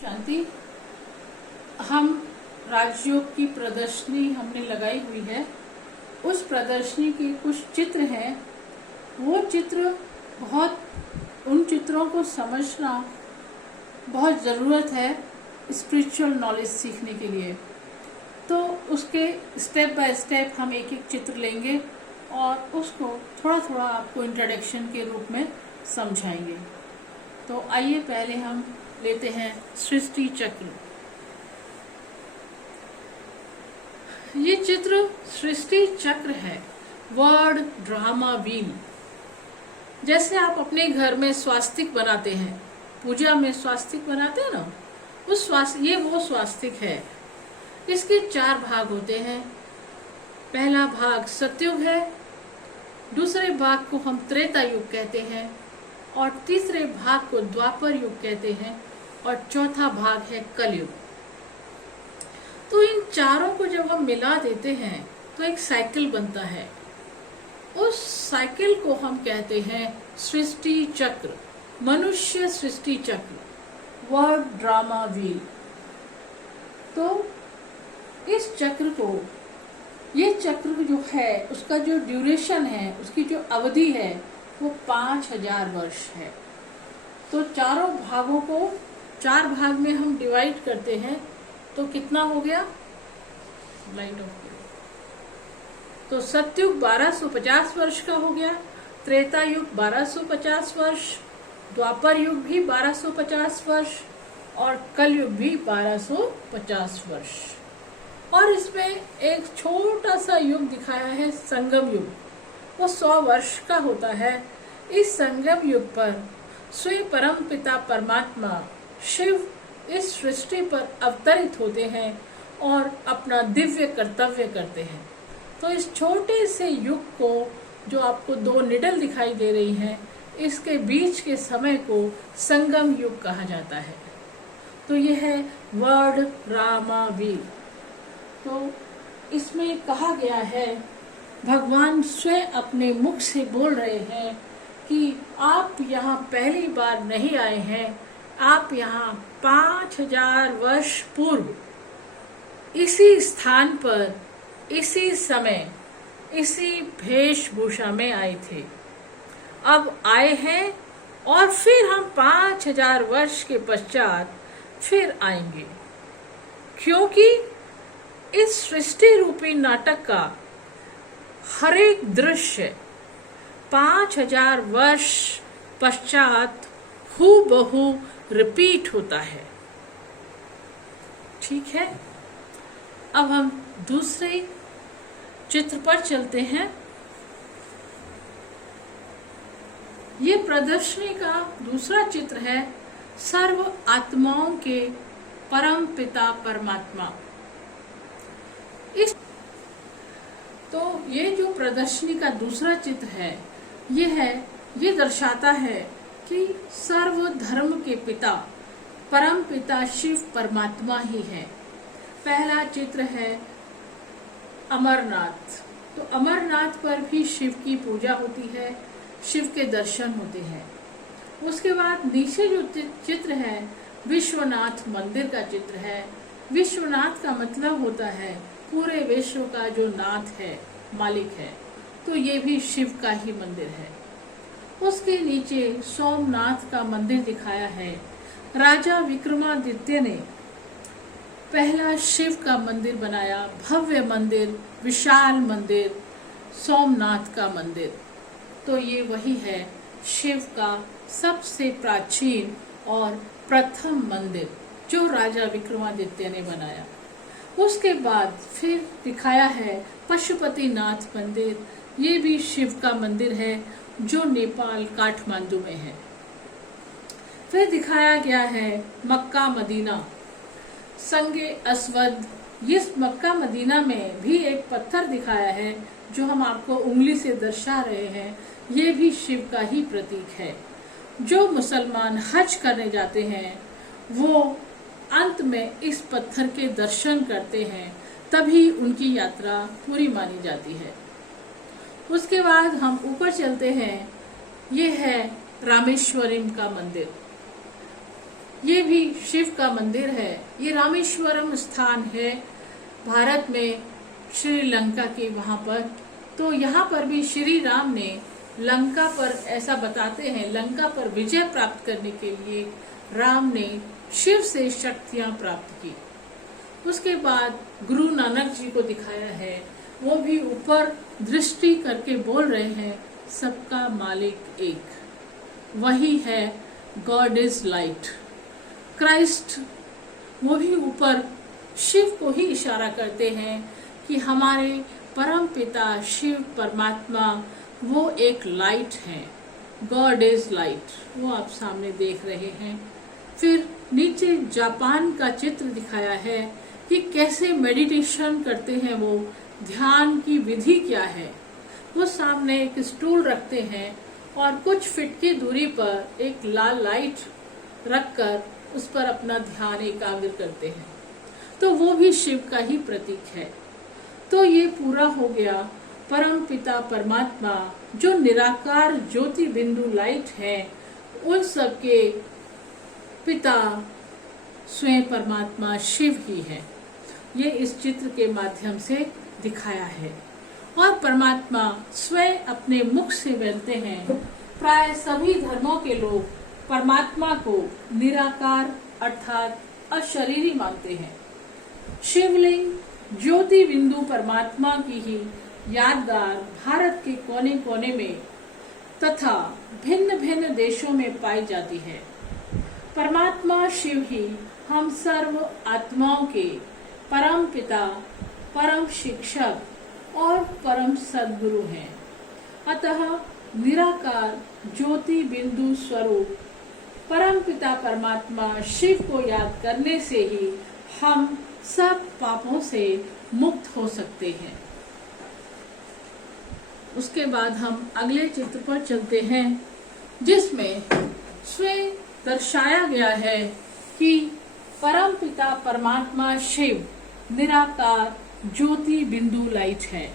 शांति। हम राजयोग की प्रदर्शनी हमने लगाई हुई है। उस प्रदर्शनी के कुछ चित्र हैं। वो चित्र उन चित्रों को समझना बहुत ज़रूरत है स्पिरिचुअल नॉलेज सीखने के लिए। तो उसके स्टेप बाय स्टेप हम एक एक चित्र लेंगे और उसको थोड़ा थोड़ा आपको इंट्रोडक्शन के रूप में समझाएंगे। तो आइए पहले हम लेते हैं सृष्टि चक्र। ये चित्र सृष्टि चक्र है, वर्ड ड्रामा व्हील। जैसे आप अपने घर में स्वास्तिक बनाते हैं, पूजा में स्वास्तिक बनाते हैं ना, ये वो स्वास्तिक है। इसके 4 भाग होते हैं। पहला भाग सतयुग है, दूसरे भाग को हम त्रेता युग कहते हैं और तीसरे भाग को द्वापर युग कहते हैं और चौथा भाग है कलयुग। तो इन चारों को जब हम मिला देते हैं तो एक साइकिल बनता है। उस साइकिल को हम कहते हैं सृष्टि चक्र, मनुष्य सृष्टि चक्र, वर्ड ड्रामा व्हील। तो इस चक्र को, ये चक्र जो है उसका जो ड्यूरेशन है, उसकी जो अवधि है वो 5000 वर्ष है। तो चारों भागों को 4 भाग में हम डिवाइड करते हैं तो कितना हो गया, लाइट ऑफ। तो सतयुग 1250 वर्ष का हो गया, त्रेता युग 1250 वर्ष, द्वापर युग भी 1250 वर्ष और कलयुग भी 1250 वर्ष। और इसमें एक छोटा सा युग दिखाया है संगम युग, वो 100 वर्ष का होता है। इस संगम युग पर स्वयं परम पिता परमात्मा शिव इस सृष्टि पर अवतरित होते हैं और अपना दिव्य कर्तव्य करते हैं। तो इस छोटे से युग को, जो आपको 2 निडल दिखाई दे रही हैं, इसके बीच के समय को संगम युग कहा जाता है। तो यह है वर्ड ड्रामा व्हील। तो इसमें कहा गया है, भगवान स्वयं अपने मुख से बोल रहे हैं कि आप यहाँ पहली बार नहीं आए हैं, आप यहाँ 5000 वर्ष पूर्व इसी स्थान पर, इसी समय, इसी वेशभूषा में आए थे। अब आए हैं और फिर हम 5000 वर्ष के पश्चात फिर आएंगे, क्योंकि इस सृष्टि रूपी नाटक का हर एक दृश्य 5000 वर्ष पश्चात हूबहू रिपीट होता है। ठीक है, अब हम दूसरे चित्र पर चलते हैं। ये प्रदर्शनी का दूसरा चित्र है, सर्व आत्माओं के परम पिता परमात्मा। तो ये जो प्रदर्शनी का दूसरा चित्र है, ये दर्शाता है कि सर्व धर्म के पिता परम पिता शिव परमात्मा ही है। पहला चित्र है अमरनाथ। तो अमरनाथ पर भी शिव की पूजा होती है, शिव के दर्शन होते हैं। उसके बाद नीचे जो चित्र है विश्वनाथ मंदिर का चित्र है। विश्वनाथ का मतलब होता है पूरे विश्व का जो नाथ है, मालिक है। तो ये भी शिव का ही मंदिर है। उसके नीचे सोमनाथ का मंदिर दिखाया है। राजा विक्रमादित्य ने पहला शिव का मंदिर बनाया, भव्य मंदिर, विशाल मंदिर, सोमनाथ का मंदिर। तो ये वही है शिव का सबसे प्राचीन और प्रथम मंदिर जो राजा विक्रमादित्य ने बनाया। उसके बाद फिर दिखाया है पशुपतिनाथ मंदिर। ये भी शिव का मंदिर है जो नेपाल काठमांडू में है। फिर दिखाया गया है मक्का मदीना, संगे अस्वद। इस मक्का मदीना में भी एक पत्थर दिखाया है जो हम आपको उंगली से दर्शा रहे हैं। ये भी शिव का ही प्रतीक है। जो मुसलमान हज करने जाते हैं वो अंत में इस पत्थर के दर्शन करते हैं, तभी उनकी यात्रा पूरी मानी जाती है। उसके बाद हम ऊपर चलते हैं। ये है रामेश्वरम का मंदिर। ये भी शिव का मंदिर है। ये रामेश्वरम स्थान है भारत में, श्रीलंका के वहां पर। तो यहाँ पर भी श्री राम ने लंका पर, ऐसा बताते हैं, लंका पर विजय प्राप्त करने के लिए राम ने शिव से शक्तियां प्राप्त की। उसके बाद गुरु नानक जी को दिखाया है, वो भी ऊपर दृष्टि करके बोल रहे हैं, सबका मालिक एक, वही है, गॉड इज लाइट। क्राइस्ट, वो भी ऊपर शिव को ही इशारा करते हैं कि हमारे परम पिता शिव परमात्मा वो एक लाइट है, गॉड इज लाइट, वो आप सामने देख रहे हैं। फिर नीचे जापान का चित्र दिखाया है कि कैसे मेडिटेशन करते हैं वो, ध्यान की विधि क्या है। वो सामने एक स्टूल रखते हैं और कुछ फीट की दूरी पर एक लाल लाइट रखकर उस पर अपना ध्यान एकाग्र करते हैं। तो वो भी शिव का ही प्रतीक है। तो ये पूरा हो गया परम पिता परमात्मा जो निराकार ज्योति बिंदु लाइट है, उन सब के पिता स्वयं परमात्मा शिव ही है। ये इस चित्र के माध्यम से दिखाया है। और परमात्मा स्वयं अपने मुख से बोलते हैं। प्राय सभी धर्मों के लोग परमात्मा को निराकार अर्थात अशरीरी मानते हैं। शिवलिंग ज्योति बिंदु परमात्मा की ही यादगार भारत के कोने कोने में तथा भिन्न भिन्न देशों में पाई जाती है। परमात्मा शिव ही हम सर्व आत्माओं के परम पिता, परम शिक्षक और परम सद्गुरु हैं। अतः निराकार ज्योति बिंदु स्वरूप परम पिता परमात्मा शिव को याद करने से ही हम सब पापों से मुक्त हो सकते हैं। उसके बाद हम अगले चित्र पर चलते हैं, जिसमें स्वयं दर्शाया गया है कि परम पिता परमात्मा शिव निराकार ज्योति बिंदु लाइट है,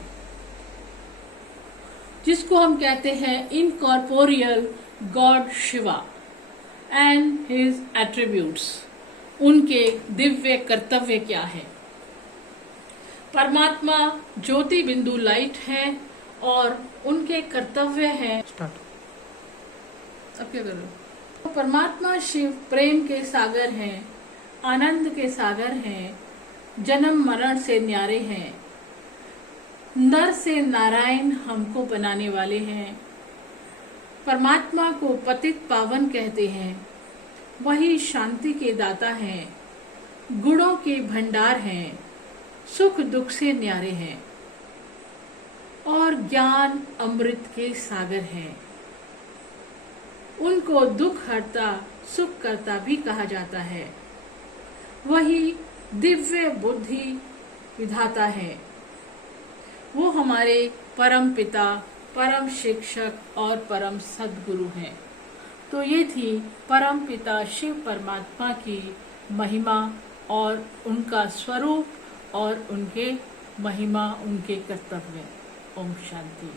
जिसको हम कहते हैं incorporeal God Shiva and his attributes. उनके दिव्य कर्तव्य क्या है। परमात्मा ज्योति बिंदु लाइट है और उनके कर्तव्य हैं। अब क्या कर रहे हो? परमात्मा शिव प्रेम के सागर हैं, आनंद के सागर हैं, जन्म मरण से न्यारे हैं, नर से नारायण हमको बनाने वाले हैं। परमात्मा को पतित पावन कहते हैं। वही शांति के दाता हैं, गुणों के भंडार हैं, सुख दुख से न्यारे हैं और ज्ञान अमृत के सागर हैं। उनको दुख हरता सुख करता भी कहा जाता है। वही दिव्य बुद्धि विधाता है। वो हमारे परम पिता, परम शिक्षक और परम सद्गुरु हैं। तो ये थी परम पिता शिव परमात्मा की महिमा और उनका स्वरूप और उनके महिमा, उनके कर्तव्य। ओम शांति।